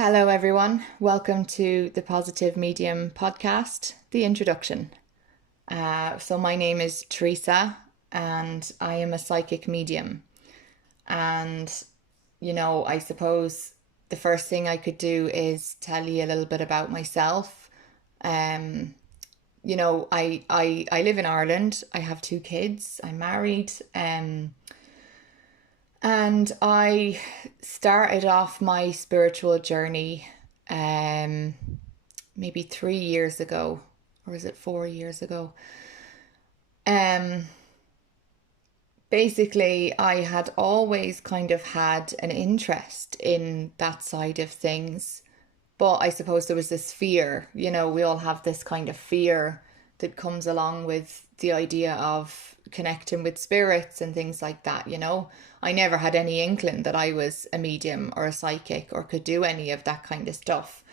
Hello, everyone. Welcome to the Positive Medium podcast, the introduction. So, my name is Teresa, and I am a psychic medium. And, I suppose the first thing I could do is tell you a little bit about myself. Um, I live in Ireland. I have two kids. I'm married. And I started off my spiritual journey um, maybe 3 years ago, or is it 4 years ago? Um, Basically, I had always kind of had an interest in that side of things. But I suppose there was this fear, we all have this kind of fear that comes along with the idea of connecting with spirits and things like that. I never had any inkling that I was a medium or a psychic or could do any of that kind of stuff.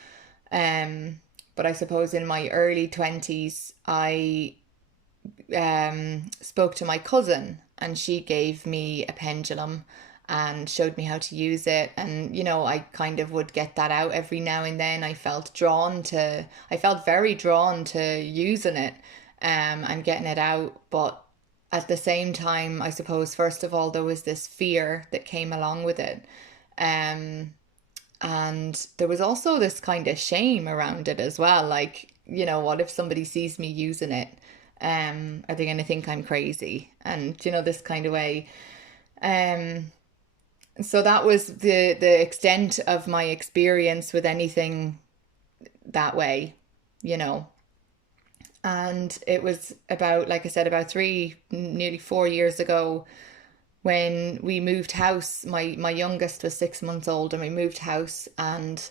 But I suppose in my early 20s, I spoke to my cousin and she gave me a pendulum and showed me how to use it. And, I kind of would get that out every now and then. I felt very drawn to using it and getting it out. But at the same time, I suppose, first of all, there was this fear that came along with it. Um, and there was also this kind of shame around it as well. Like, what if somebody sees me using it? Are they going to think I'm crazy? And, this kind of way. Um, so that was the extent of my experience with anything that way, you know. And it was about, like I said, about nearly 4 years ago when we moved house. My youngest was 6 months old and we moved house, and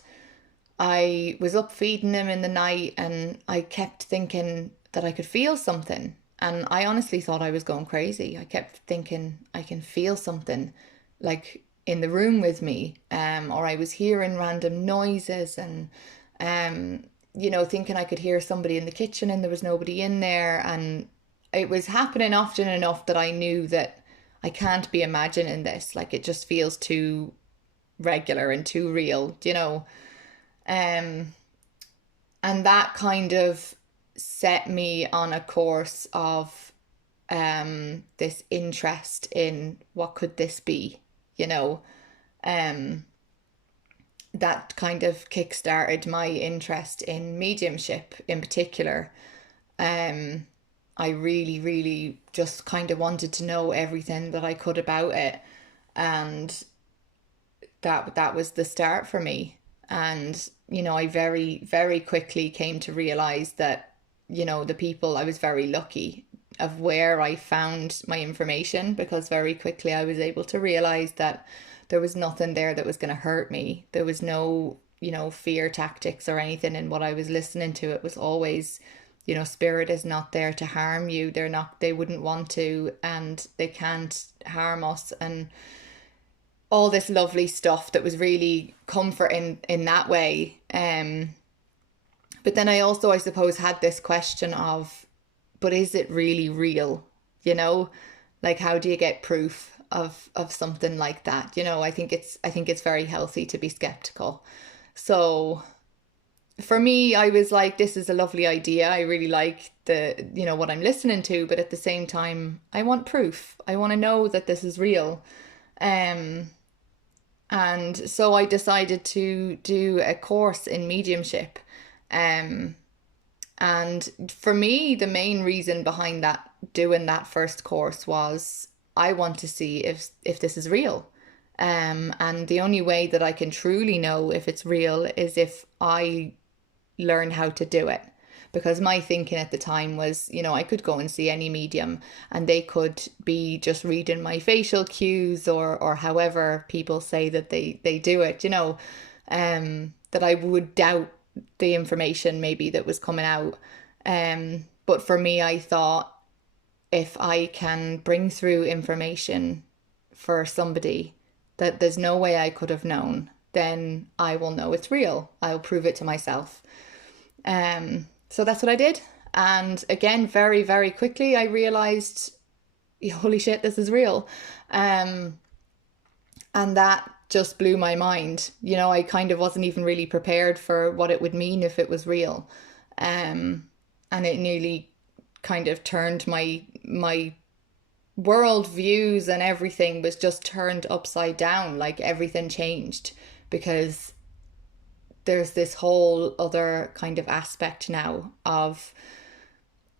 I was up feeding him in the night and I kept thinking that I could feel something. And I honestly thought I was going crazy. I kept thinking I can feel something like in the room with me, or I was hearing random noises and thinking I could hear somebody in the kitchen and there was nobody in there. And it was happening often enough that I knew that I can't be imagining this. Like, it just feels too regular and too real. Um, and that kind of set me on a course of this interest in what could this be, you know. Um, that kind of kick-started my interest in mediumship in particular. Um, I really, really just kind of wanted to know everything that I could about it, and that was the start for me. And I very, very quickly came to realize that the people, I was very lucky of where I found my information, because very quickly I was able to realize that there was nothing there that was going to hurt me. There was no, fear tactics or anything in what I was listening to. It was always, spirit is not there to harm you. They wouldn't want to, and they can't harm us. And all this lovely stuff that was really comforting in that way. But then I also, I suppose, had this question of, but is it really real? You know, like, how do you get proof of something like that? I think it's very healthy to be skeptical. So for me, I was like, this is a lovely idea. I really like what I'm listening to, but at the same time, I want proof. I want to know that this is real. Um, and so I decided to do a course in mediumship. Um, and for me, the main reason behind that, doing that first course, was I want to see if this is real. And the only way that I can truly know if it's real is if I learn how to do it. Because my thinking at the time was, I could go and see any medium and they could be just reading my facial cues, or however people say that they do it, that I would doubt the information maybe that was coming out. But for me, I thought, if I can bring through information for somebody that there's no way I could have known, then I will know it's real. I'll prove it to myself. So that's what I did. And again, very, very quickly, I realized, holy shit, this is real. And that just blew my mind. You know, I kind of wasn't even really prepared for what it would mean if it was real. And it nearly kind of turned my world views, and everything was just turned upside down. Like everything changed because there's this whole other kind of aspect now of,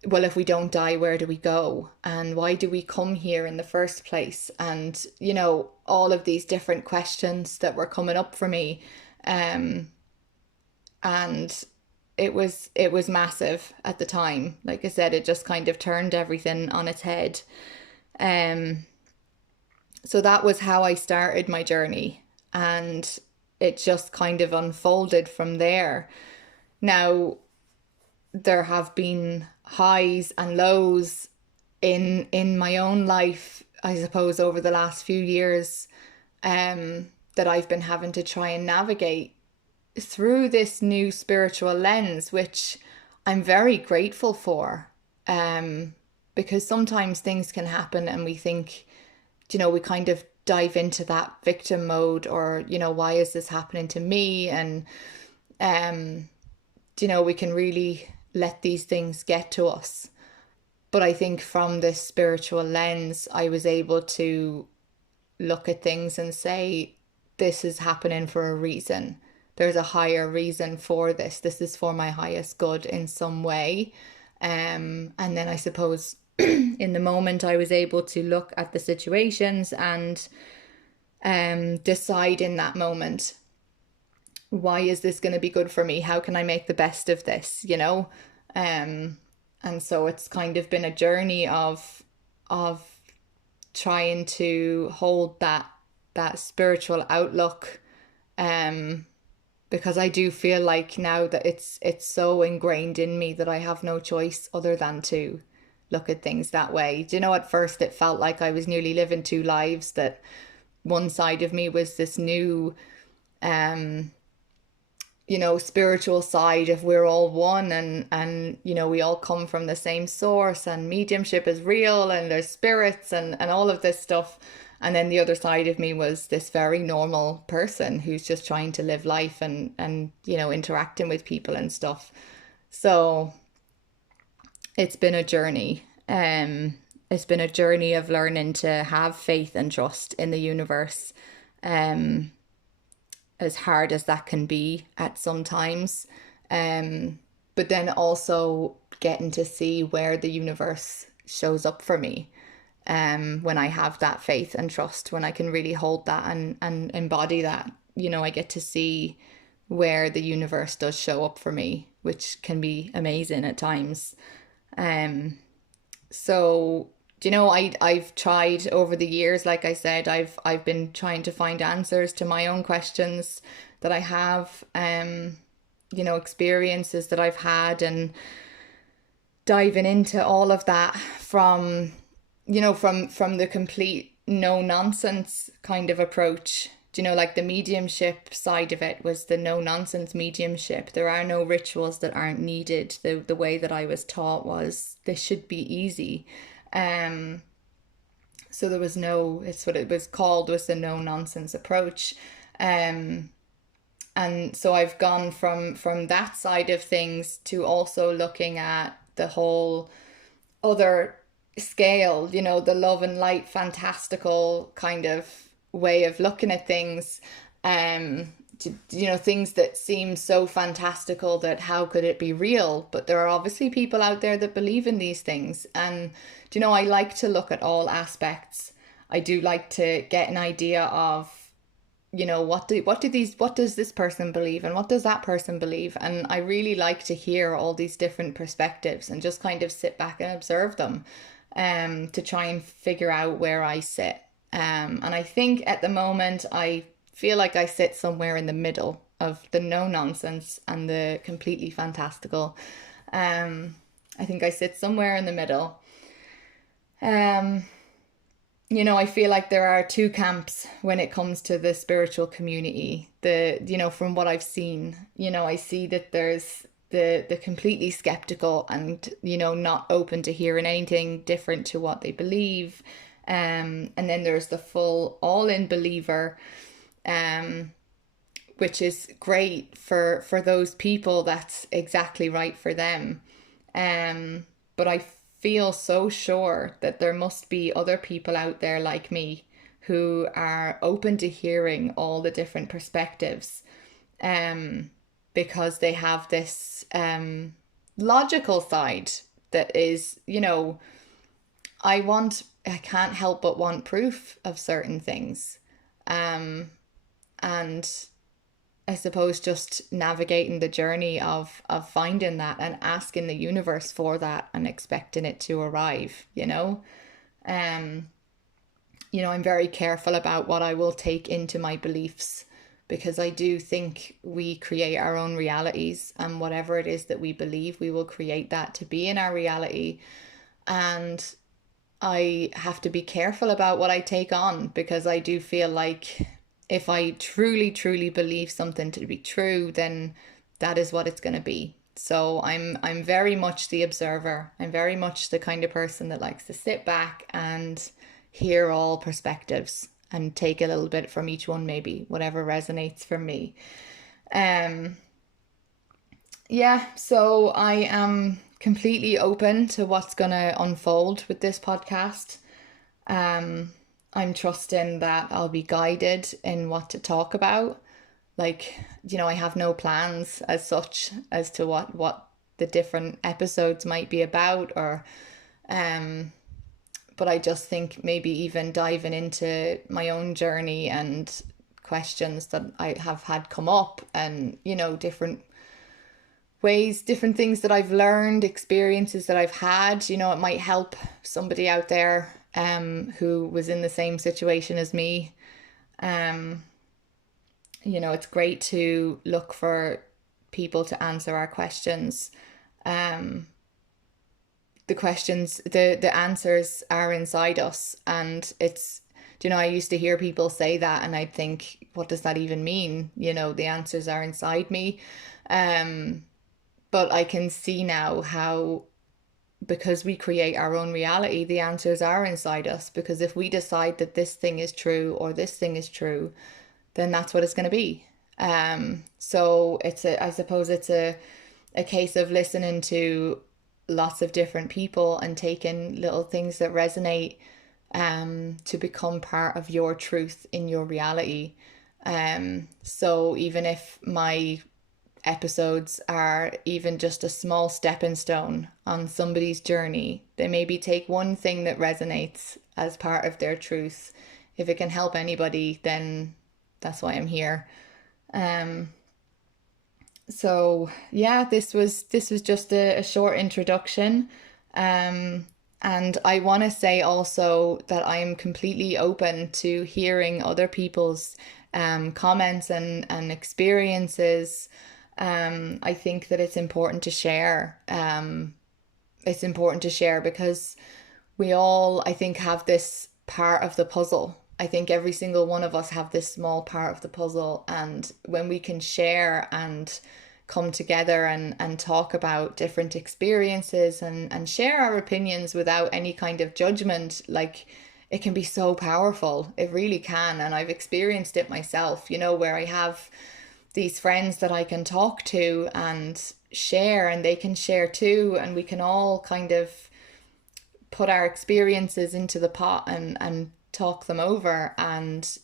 well, if we don't die, where do we go? And why do we come here in the first place? And, you know, all of these different questions that were coming up for me. Um, and it was massive at the time. Like I said, it just kind of turned everything on its head. Um, so that was how I started my journey. And it just kind of unfolded from there. Now, there have been highs and lows in my own life, I suppose, over the last few years, that I've been having to try and navigate through this new spiritual lens, which I'm very grateful for. Because sometimes things can happen and we think, you know, we kind of dive into that victim mode, or, you know, why is this happening to me? And, um, you know, we can really let these things get to us. But I think from this spiritual lens, I was able to look at things and say, this is happening for a reason. There's a higher reason for this. This is for my highest good in some way. And then I suppose in the moment, I was able to look at the situations and decide in that moment, why is this going to be good for me? How can I make the best of this? You know, and so it's kind of been a journey of trying to hold that spiritual outlook, because I do feel like now that it's so ingrained in me that I have no choice other than to look at things that way. Do you know, at first it felt like I was nearly living two lives, that one side of me was this new, um you know, spiritual side of we're all one, and you know, we all come from the same source, and mediumship is real, and there's spirits and all of this stuff. And then the other side of me was this very normal person who's just trying to live life and you know, interacting with people and stuff. So it's been a journey. It's been a journey of learning to have faith and trust in the universe. Um, as hard as that can be at some times. But then also getting to see where the universe shows up for me. When I have that faith and trust, when I can really hold that and embody that, you know, I get to see where the universe does show up for me, which can be amazing at times. Um, so, you know, I've tried over the years, like I said, I've been trying to find answers to my own questions that I have, you know, experiences that I've had, and diving into all of that from, you know, from the complete no nonsense kind of approach. Do you know, like the mediumship side of it was the no nonsense mediumship. There are no rituals that aren't needed. The way that I was taught was this should be easy. Um, so there was no, it's what it was called, was the no nonsense approach. Um, and so I've gone from that side of things to also looking at the whole other scale, you know, the love and light fantastical kind of way of looking at things. You know, things that seem so fantastical that how could it be real? But there are obviously people out there that believe in these things. And, you know, I like to look at all aspects. I do like to get an idea of, you know, what does this person believe, and what does that person believe? And I really like to hear all these different perspectives and just kind of sit back and observe them, to try and figure out where I sit. And I think at the moment I feel like I sit somewhere in the middle of the no nonsense and the completely fantastical. I think I sit somewhere in the middle. Um, you know, I feel like there are two camps when it comes to the spiritual community. You know, from what I've seen, you know, I see that there's the completely skeptical and, you know, not open to hearing anything different to what they believe. And then there's the full all in believer. which is great for those people. That's exactly right for them. But I feel so sure that there must be other people out there like me who are open to hearing all the different perspectives, um, because they have this logical side that is, I can't help but want proof of certain things. And I suppose just navigating the journey of finding that and asking the universe for that and expecting it to arrive, Um, I'm very careful about what I will take into my beliefs, because I do think we create our own realities, and whatever it is that we believe, we will create that to be in our reality. And I have to be careful about what I take on, because I do feel like if I truly, truly believe something to be true, then that is what it's going to be. So I'm very much the observer. I'm very much the kind of person that likes to sit back and hear all perspectives and take a little bit from each one, maybe whatever resonates for me. Um, yeah, so I am completely open to what's gonna unfold with this podcast. Um, I'm trusting that I'll be guided in what to talk about. Like, I have no plans as such as to what the different episodes might be about, or um but I just think maybe even diving into my own journey and questions that I have had come up, and different ways, different things that I've learned, experiences that I've had, it might help somebody out there who was in the same situation as me. Um it's great to look for people to answer our questions. Um the answers are inside us, and it's, I used to hear people say that, and I'd think, what does that even mean? The answers are inside me. um but I can see now how, because we create our own reality, the answers are inside us, because if we decide that this thing is true or this thing is true, then that's what it's going to be. So I suppose it's a case of listening to lots of different people and taking little things that resonate, to become part of your truth in your reality. So even if my episodes are even just a small stepping stone on somebody's journey, they maybe take one thing that resonates as part of their truth. If it can help anybody, then that's why I'm here. Um, so yeah, this was just a short introduction. Um, and I want to say also that I am completely open to hearing other people's comments and experiences. I think that it's important to share. It's important to share because we all, I think, have this part of the puzzle. I think every single one of us have this small part of the puzzle, and when we can share and come together and talk about different experiences and share our opinions without any kind of judgment, like, it can be so powerful. It really can. And I've experienced it myself, where I have these friends that I can talk to and share, and they can share too, and we can all kind of put our experiences into the pot and talk them over. And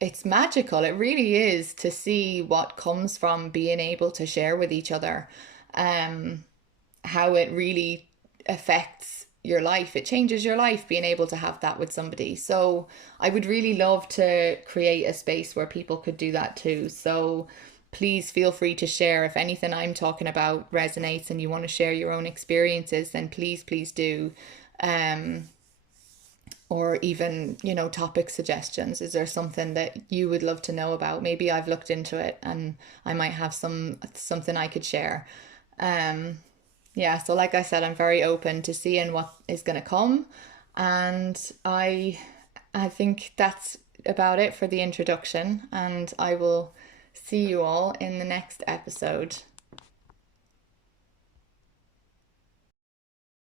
it's magical. It really is, to see what comes from being able to share with each other, um, how it really affects your life. It changes your life being able to have that with somebody. So I would really love to create a space where people could do that too. So please feel free to share. If anything I'm talking about resonates and you want to share your own experiences, then please, please do. Um, or even, topic suggestions. Is there something that you would love to know about? Maybe I've looked into it and I might have something I could share. Um, yeah, so like I said, I'm very open to seeing what is going to come, and I think that's about it for the introduction, and I will see you all in the next episode.